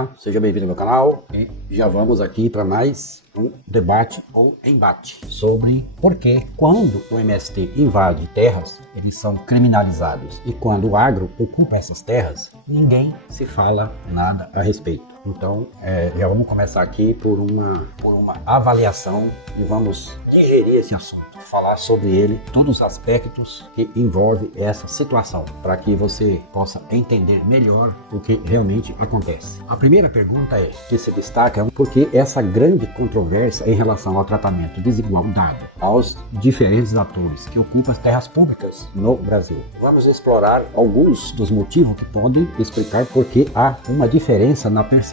Olá, seja bem-vindo ao meu canal e já vamos aqui para mais um debate ou embate sobre por que quando o MST invade terras, eles são criminalizados e quando o agro ocupa essas terras, ninguém se fala nada a respeito. Então, já vamos começar aqui por uma avaliação e vamos digerir esse assunto, falar sobre ele, todos os aspectos que envolvem essa situação, para que você possa entender melhor o que realmente acontece. A primeira pergunta que se destaca é por que essa grande controvérsia em relação ao tratamento desigual dado aos diferentes atores que ocupam as terras públicas no Brasil. Vamos explorar alguns dos motivos que podem explicar por que há uma diferença na percepção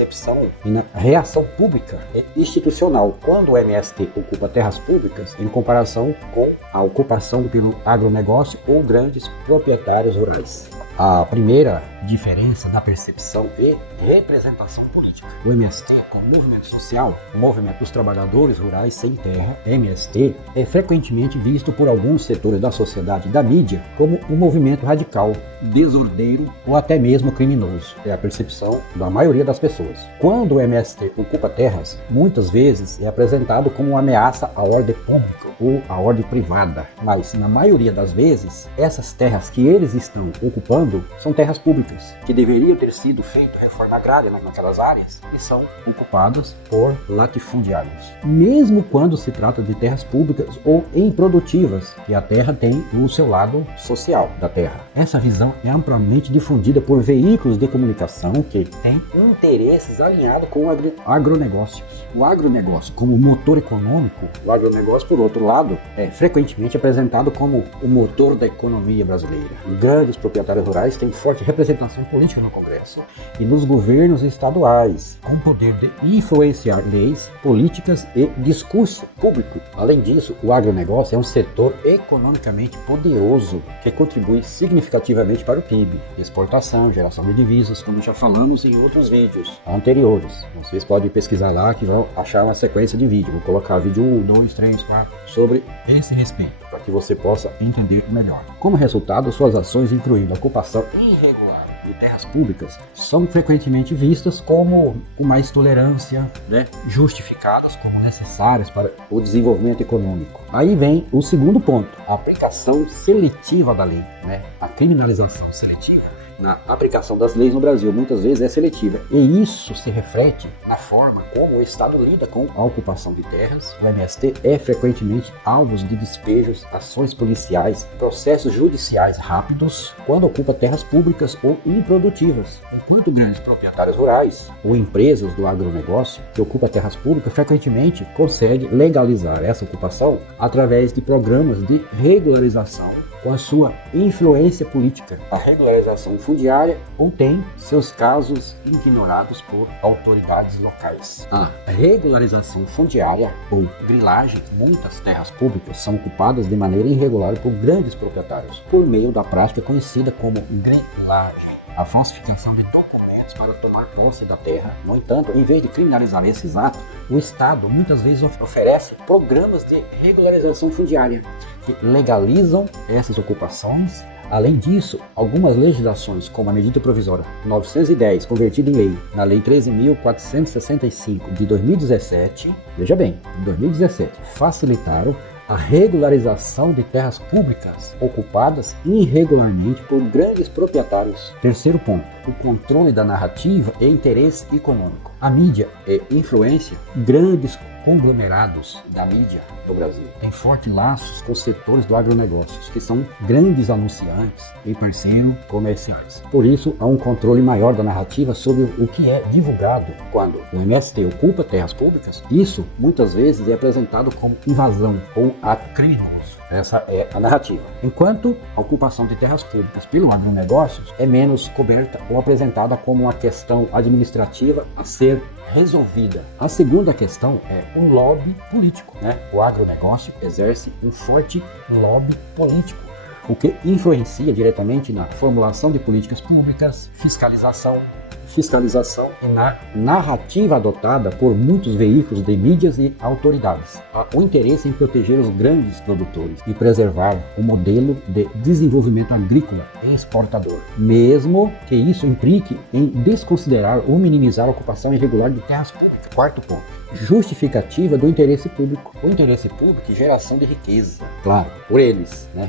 e na reação pública e institucional quando o MST ocupa terras públicas em comparação com a ocupação pelo agronegócio ou grandes proprietários rurais. A primeira diferença na percepção e representação política. O MST, como movimento social, o movimento dos trabalhadores rurais sem terra, MST, é frequentemente visto por alguns setores da sociedade e da mídia como um movimento radical, desordeiro ou até mesmo criminoso. É a percepção da maioria das pessoas. Quando o MST ocupa terras, muitas vezes é apresentado como uma ameaça à ordem pública ou à ordem privada, mas na maioria das vezes, essas terras que eles estão ocupando são terras públicas, que deveriam ter sido feita reforma agrária naquelas áreas e são ocupadas por latifundiários. Mesmo quando se trata de terras públicas ou improdutivas, que a terra tem o seu lado social da terra. Essa visão é amplamente difundida por veículos de comunicação que têm interesses alinhados com o agronegócio. O agronegócio como motor econômico, o agronegócio, por outro lado, é frequentemente apresentado como o motor da economia brasileira. Grandes proprietários rurais têm forte representação política no Congresso e nos governos estaduais, com o poder de influenciar leis, políticas e discurso público. Além disso, o agronegócio é um setor economicamente poderoso que contribui significativamente para o PIB, exportação, geração de divisas, como já falamos em outros vídeos anteriores. Vocês podem pesquisar lá que vão achar uma sequência de vídeo. Vou colocar vídeo 1, 2, 3, 4 sobre esse respeito, para que você possa entender melhor. Como resultado, suas ações, incluindo a ocupação irregular de terras públicas, são frequentemente vistas como com mais tolerância, justificadas como necessárias para o desenvolvimento econômico. Aí vem o segundo ponto, a aplicação seletiva da lei, a criminalização seletiva. Na aplicação das leis no Brasil, muitas vezes é seletiva. E isso se reflete na forma como o Estado lida com a ocupação de terras. O MST é frequentemente alvo de despejos, ações policiais, processos judiciais rápidos quando ocupa terras públicas ou improdutivas. Enquanto grandes proprietários rurais ou empresas do agronegócio que ocupam terras públicas frequentemente conseguem legalizar essa ocupação através de programas de regularização com a sua influência política. A regularização fundiária ou tem seus casos ignorados por autoridades locais. A regularização fundiária ou grilagem, muitas terras públicas são ocupadas de maneira irregular por grandes proprietários, por meio da prática conhecida como grilagem, a falsificação de documentos para tomar posse da terra. No entanto, em vez de criminalizar esses atos, o Estado muitas vezes oferece programas de regularização fundiária que legalizam essas ocupações. Além disso, algumas legislações, como a medida provisória 910, convertida em lei, na lei 13.465 de 2017, veja bem, em 2017, facilitaram a regularização de terras públicas ocupadas irregularmente por grandes proprietários. Terceiro ponto, o controle da narrativa e interesse econômico. A mídia e influência, grandes conglomerados da mídia do Brasil têm fortes laços com os setores do agronegócio, que são grandes anunciantes e parceiros comerciais. Por isso, há um controle maior da narrativa sobre o que é divulgado. Quando o MST ocupa terras públicas, isso muitas vezes é apresentado como invasão ou ato criminoso. Essa é a narrativa. Enquanto a ocupação de terras públicas pelo agronegócio é menos coberta ou apresentada como uma questão administrativa a ser resolvida. A segunda questão é o lobby político. O agronegócio exerce um forte lobby político, o que influencia diretamente na formulação de políticas públicas, fiscalização, fiscalização e na narrativa adotada por muitos veículos de mídias e autoridades. O interesse em proteger os grandes produtores e preservar o modelo de desenvolvimento agrícola e exportador, mesmo que isso implique em desconsiderar ou minimizar a ocupação irregular de terras públicas. Quarto ponto, justificativa do interesse público. O interesse público é geração de riqueza, claro, por eles, né?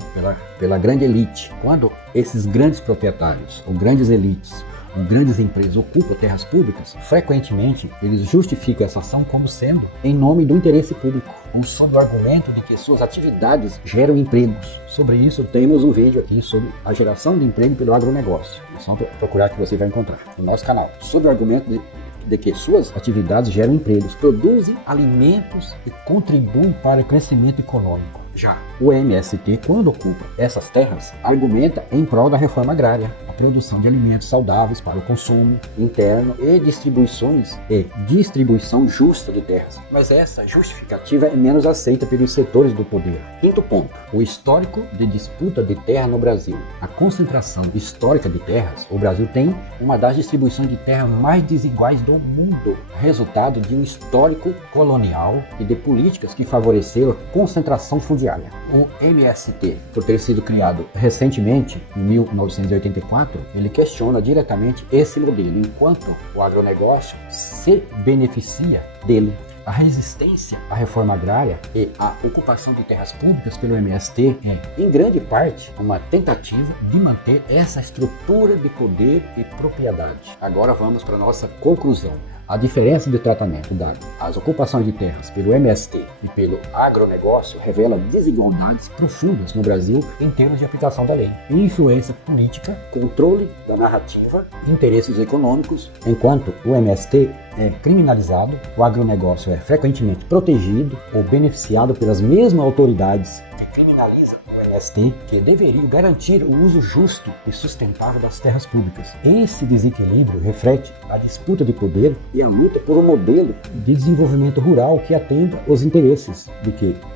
pela grande elite. Quando esses grandes proprietários ou grandes elites, grandes empresas ocupam terras públicas, frequentemente eles justificam essa ação como sendo em nome do interesse público, ou sob o argumento de que suas atividades geram empregos. Sobre isso temos um vídeo aqui sobre a geração de emprego pelo agronegócio. É só procurar que você vai encontrar no nosso canal. Sob o argumento de que suas atividades geram empregos, produzem alimentos e contribuem para o crescimento econômico. Já o MST, quando ocupa essas terras, argumenta em prol da reforma agrária, a produção de alimentos saudáveis para o consumo interno e distribuição justa de terras. Mas essa justificativa é menos aceita pelos setores do poder. Quinto ponto, o histórico de disputa de terra no Brasil. A concentração histórica de terras, o Brasil tem uma das distribuições de terra mais desiguais do mundo, resultado de um histórico colonial e de políticas que favoreceram a concentração fundiária. O MST, por ter sido criado recentemente, em 1984, ele questiona diretamente esse modelo, enquanto o agronegócio se beneficia dele. A resistência à reforma agrária e à ocupação de terras públicas pelo MST é, em grande parte, uma tentativa de manter essa estrutura de poder e propriedade. Agora vamos para a nossa conclusão. A diferença de tratamento dado às ocupações de terras pelo MST e pelo agronegócio revela desigualdades profundas no Brasil em termos de aplicação da lei. Influência política, controle da narrativa, interesses econômicos. Enquanto o MST é criminalizado, o agronegócio é frequentemente protegido ou beneficiado pelas mesmas autoridades que criminalizam o MST, que deveriam garantir o uso justo e sustentável das terras públicas. Esse desequilíbrio reflete a disputa de poder e a luta por um modelo de desenvolvimento rural que atenda aos interesses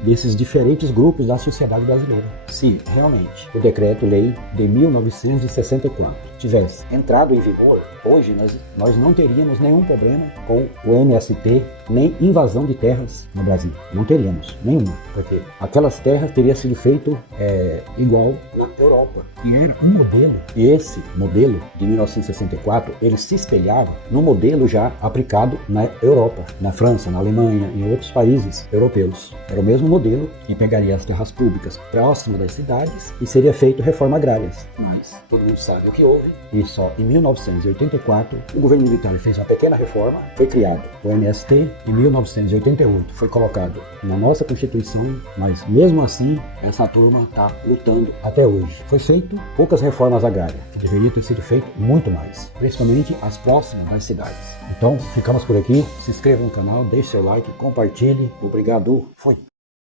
desses diferentes grupos da sociedade brasileira. Se realmente o Decreto-Lei de 1964 tivesse entrado em vigor, hoje nós não teríamos nenhum problema com o MST, nem invasão de terras no Brasil. Não teríamos nenhuma, porque aquelas terras teriam sido feitas igual na Europa, que era um modelo. E esse modelo de 1964, ele se espelhava no modelo já aplicado na Europa, na França, na Alemanha e em outros países europeus. Era o mesmo modelo que pegaria as terras públicas próximas das cidades e seria feito reforma agrária. Mas todo mundo sabe o que houve, e só em 1984 o governo militar fez uma pequena reforma, foi criado o MST. Em 1988 foi colocado na nossa Constituição, mas mesmo assim essa turma está lutando até hoje. Foi feito poucas reformas agrárias, que deveriam ter sido feito muito mais, principalmente as próximas das cidades. Então ficamos por aqui, se inscreva no canal, deixe seu like, compartilhe. Obrigado, fui!